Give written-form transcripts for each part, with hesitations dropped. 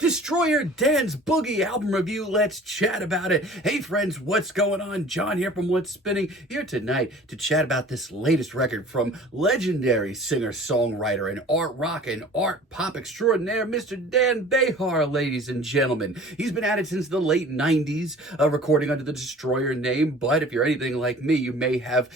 Destroyer Dan's Boogie album review. Let's chat about it. Hey friends, what's going on? John here from What's Spinning, here tonight to chat about this latest record from legendary singer-songwriter and art rock and art pop extraordinaire, Mr. Dan Behar, ladies and gentlemen. He's been at it since the late 90s, recording under the Destroyer name, but if you're anything like me, you may have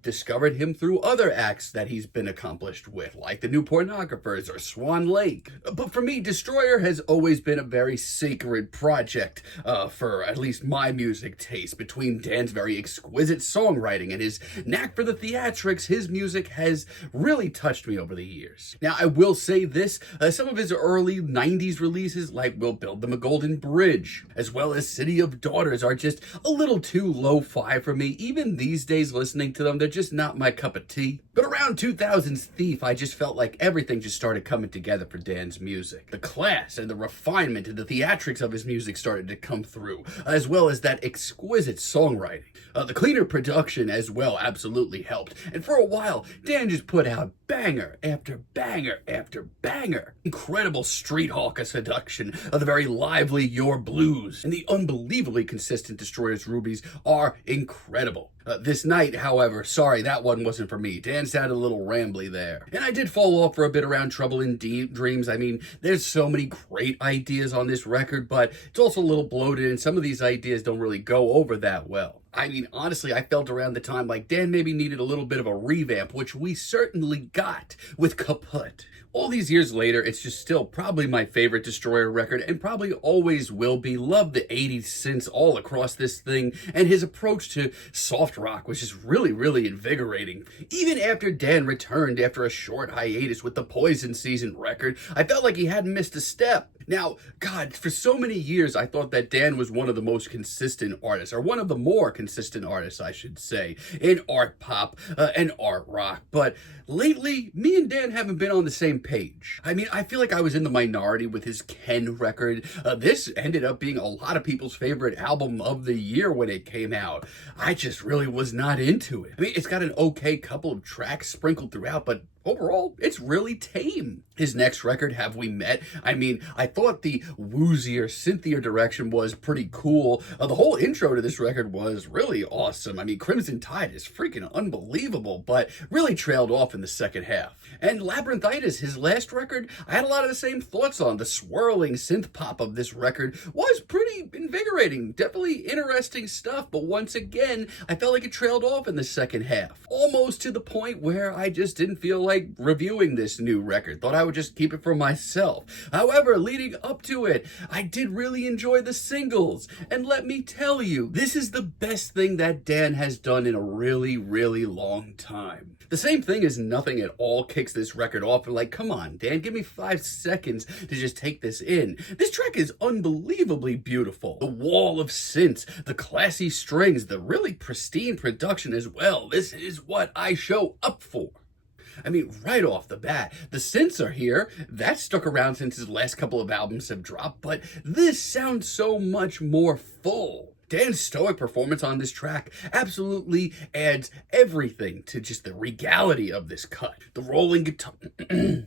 discovered him through other acts that he's been accomplished with, like the New Pornographers or Swan Lake. But for me, Destroyer has always been a very sacred project for at least my music taste. Between Dan's very exquisite songwriting and his knack for the theatrics, his music has really touched me over the years. Now, I will say this, some of his early 90s releases, like We'll Build Them a Golden Bridge, as well as City of Daughters, are just a little too lo-fi for me. Even these days, listening to them, they're just not my cup of tea. But around 2000's Thief, I just felt like everything just started coming together for Dan's music. The class and the refinement and the theatrics of his music started to come through, as well as that exquisite songwriting. The cleaner production as well absolutely helped. And for a while, Dan just put out banger after banger after banger. Incredible street hawker seduction of the very lively Your Blues. And the unbelievably consistent Destroyer's Rubies are incredible. This night, however, sorry, that one wasn't for me. Dan sounded a little rambly there. And I did fall off for a bit around Trouble in Dreams. I mean, there's so many great ideas on this record, but it's also a little bloated, and some of these ideas don't really go over that well. I mean, honestly, I felt around the time like Dan maybe needed a little bit of a revamp, which we certainly got with Kaput. All these years later, it's just still probably my favorite Destroyer record, and probably always will be. Love the 80s synths all across this thing, and his approach to soft rock was just really, really invigorating. Even after Dan returned after a short hiatus with the Poison Season record, I felt like he hadn't missed a step. Now, God, for so many years, I thought that Dan was one of the most consistent artists, or one of the more consistent artists, I should say, in art pop and art rock. But lately, me and Dan haven't been on the same page. I mean, I feel like I was in the minority with his Ken record. This ended up being a lot of people's favorite album of the year when it came out. I just really was not into it. I mean, it's got an okay couple of tracks sprinkled throughout, but overall, it's really tame. His next record, Have We Met? I mean, I thought the woozier, synthier direction was pretty cool. The whole intro to this record was really awesome. I mean, Crimson Tide is freaking unbelievable, but really trailed off in the second half. And Labyrinthitis, his last record, I had a lot of the same thoughts on. The swirling synth pop of this record was pretty invigorating. Definitely interesting stuff, but once again, I felt like it trailed off in the second half. Almost to the point where I just didn't feel like reviewing this new record. Thought I would just keep it for myself. However, leading up to it, I did really enjoy the singles. And let me tell you, this is the best thing that Dan has done in a really, really long time. The same thing as Nothing at All kicks this record off. And like, come on, Dan, give me 5 seconds to just take this in. This track is unbelievably beautiful. The wall of synths, the classy strings, the really pristine production as well. This is what I show up for. I mean, right off the bat, the synths are here. That stuck around since his last couple of albums have dropped, but this sounds so much more full. Dan's stoic performance on this track absolutely adds everything to just the regality of this cut. The rolling guitar, the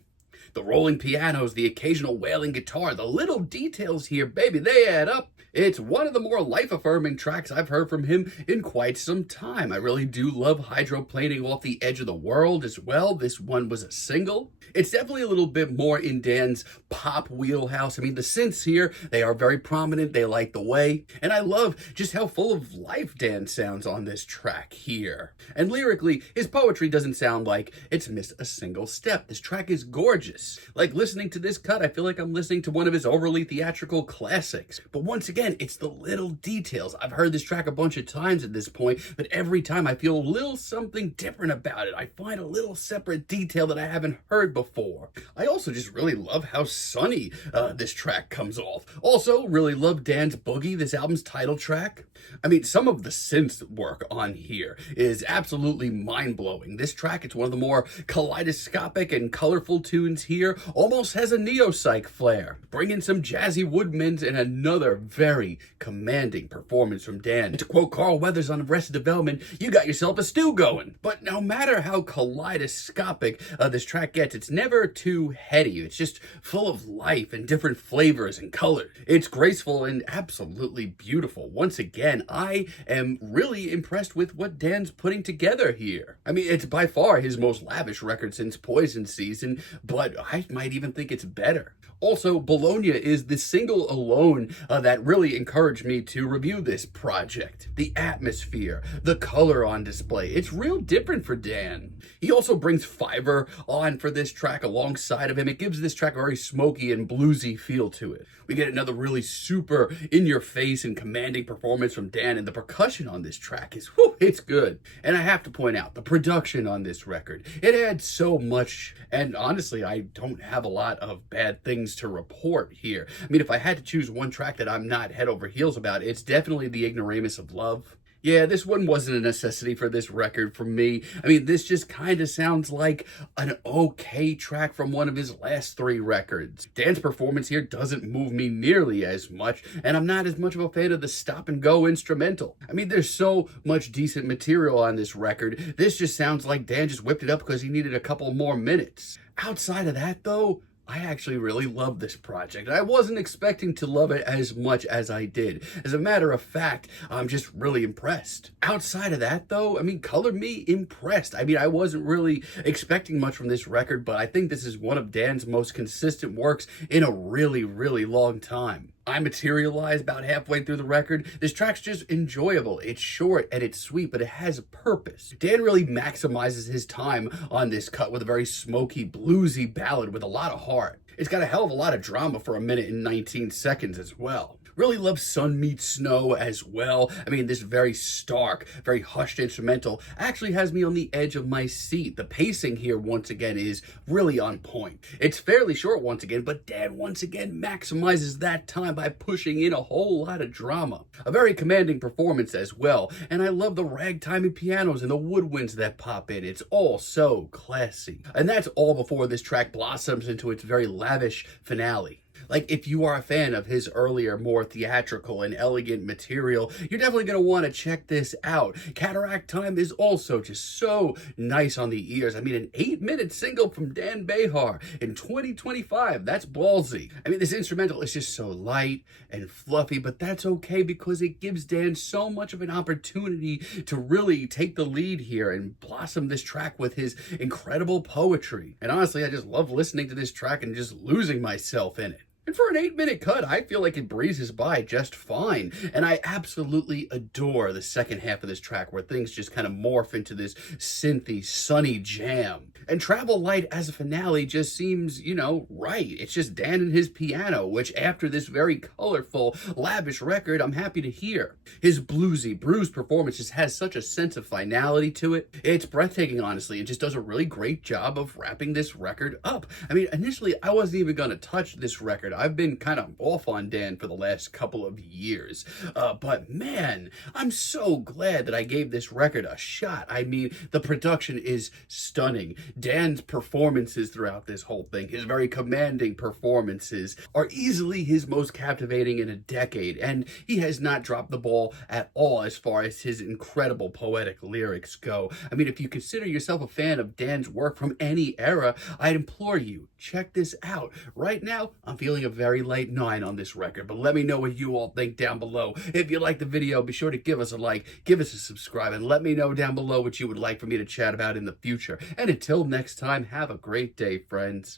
rolling pianos, the occasional wailing guitar, the little details here, baby, they add up. It's one of the more life-affirming tracks I've heard from him in quite some time. I really do love Hydroplaning Off the Edge of the World as well. This one was a single. It's definitely a little bit more in Dan's pop wheelhouse. I mean, the synths here, they are very prominent. They light the way. And I love just how full of life Dan sounds on this track here. And lyrically, his poetry doesn't sound like it's missed a single step. This track is gorgeous. Like listening to this cut, I feel like I'm listening to one of his overly theatrical classics. But once again, it's the little details. I've heard this track a bunch of times at this point, but every time I feel a little something different about it. I find a little separate detail that I haven't heard before. I also just really love how sunny this track comes off. Also, really love Dan's Boogie, this album's title track. I mean, some of the synth work on here is absolutely mind-blowing. This track, it's one of the more kaleidoscopic and colorful tunes here almost has a Neo-Psych flair. Bring in some jazzy woodwinds and another very commanding performance from Dan. To quote Carl Weathers on Arrested Development, you got yourself a stew going. But no matter how kaleidoscopic this track gets, it's never too heady. It's just full of life and different flavors and colors. It's graceful and absolutely beautiful. Once again, I am really impressed with what Dan's putting together here. I mean, it's by far his most lavish record since Poison Season, but I might even think it's better. Also, Bologna is the single alone that really encouraged me to review this project. The atmosphere, the color on display, it's real different for Dan. He also brings Fiverr on for this track alongside of him. It gives this track a very smoky and bluesy feel to it. We get another really super in-your-face and commanding performance from Dan, and the percussion on this track is, whew, it's good. And I have to point out, the production on this record, it adds so much, and honestly, I don't have a lot of bad things to report here. I mean, if I had to choose one track that I'm not head over heels about, it's definitely The Ignoramus of Love. Yeah, this one wasn't a necessity for this record for me. I mean, this just kind of sounds like an okay track from one of his last 3 records. Dan's performance here doesn't move me nearly as much, and I'm not as much of a fan of the stop-and-go instrumental. I mean, there's so much decent material on this record. This just sounds like Dan just whipped it up because he needed a couple more minutes. Outside of that, though, I actually really love this project. I wasn't expecting to love it as much as I did. As a matter of fact, I'm just really impressed. Outside of that, though, I mean, color me impressed. I mean, I wasn't really expecting much from this record, but I think this is one of Dan's most consistent works in a really, really long time. I materialized about halfway through the record. This track's just enjoyable. It's short and it's sweet, but it has a purpose. Dan really maximizes his time on this cut with a very smoky, bluesy ballad with a lot of heart. It's got a hell of a lot of drama for 1 minute and 19 seconds as well. Really love Sun Meets Snow as well. I mean, this very stark, very hushed instrumental actually has me on the edge of my seat. The pacing here, once again, is really on point. It's fairly short once again, but Dan once again maximizes that time by pushing in a whole lot of drama. A very commanding performance as well, and I love the ragtimey pianos and the woodwinds that pop in. It's all so classy. And that's all before this track blossoms into its very lavish finale. Like, if you are a fan of his earlier, more theatrical and elegant material, you're definitely going to want to check this out. Cataract Time is also just so nice on the ears. I mean, an 8-minute single from Dan Behar in 2025. That's ballsy. I mean, this instrumental is just so light and fluffy, but that's okay because it gives Dan so much of an opportunity to really take the lead here and blossom this track with his incredible poetry. And honestly, I just love listening to this track and just losing myself in it. And for an 8-minute cut, I feel like it breezes by just fine. And I absolutely adore the second half of this track where things just kind of morph into this synthy, sunny jam. And Travel Light as a finale just seems, you know, right. It's just Dan and his piano, which after this very colorful, lavish record, I'm happy to hear. His bluesy, bruised performance just has such a sense of finality to it. It's breathtaking, honestly, and just does a really great job of wrapping this record up. I mean, initially, I wasn't even going to touch this record. I've been kind of off on Dan for the last couple of years. But man, I'm so glad that I gave this record a shot. I mean, the production is stunning. Dan's performances throughout this whole thing, his very commanding performances, are easily his most captivating in a decade. And he has not dropped the ball at all as far as his incredible poetic lyrics go. I mean, if you consider yourself a fan of Dan's work from any era, I'd implore you, check this out. Right now, I'm feeling a very light 9 on this record, but let me know what you all think down below. If you like the video, be sure to give us a like, give us a subscribe, and let me know down below what you would like for me to chat about in the future. And until next time, have a great day, friends.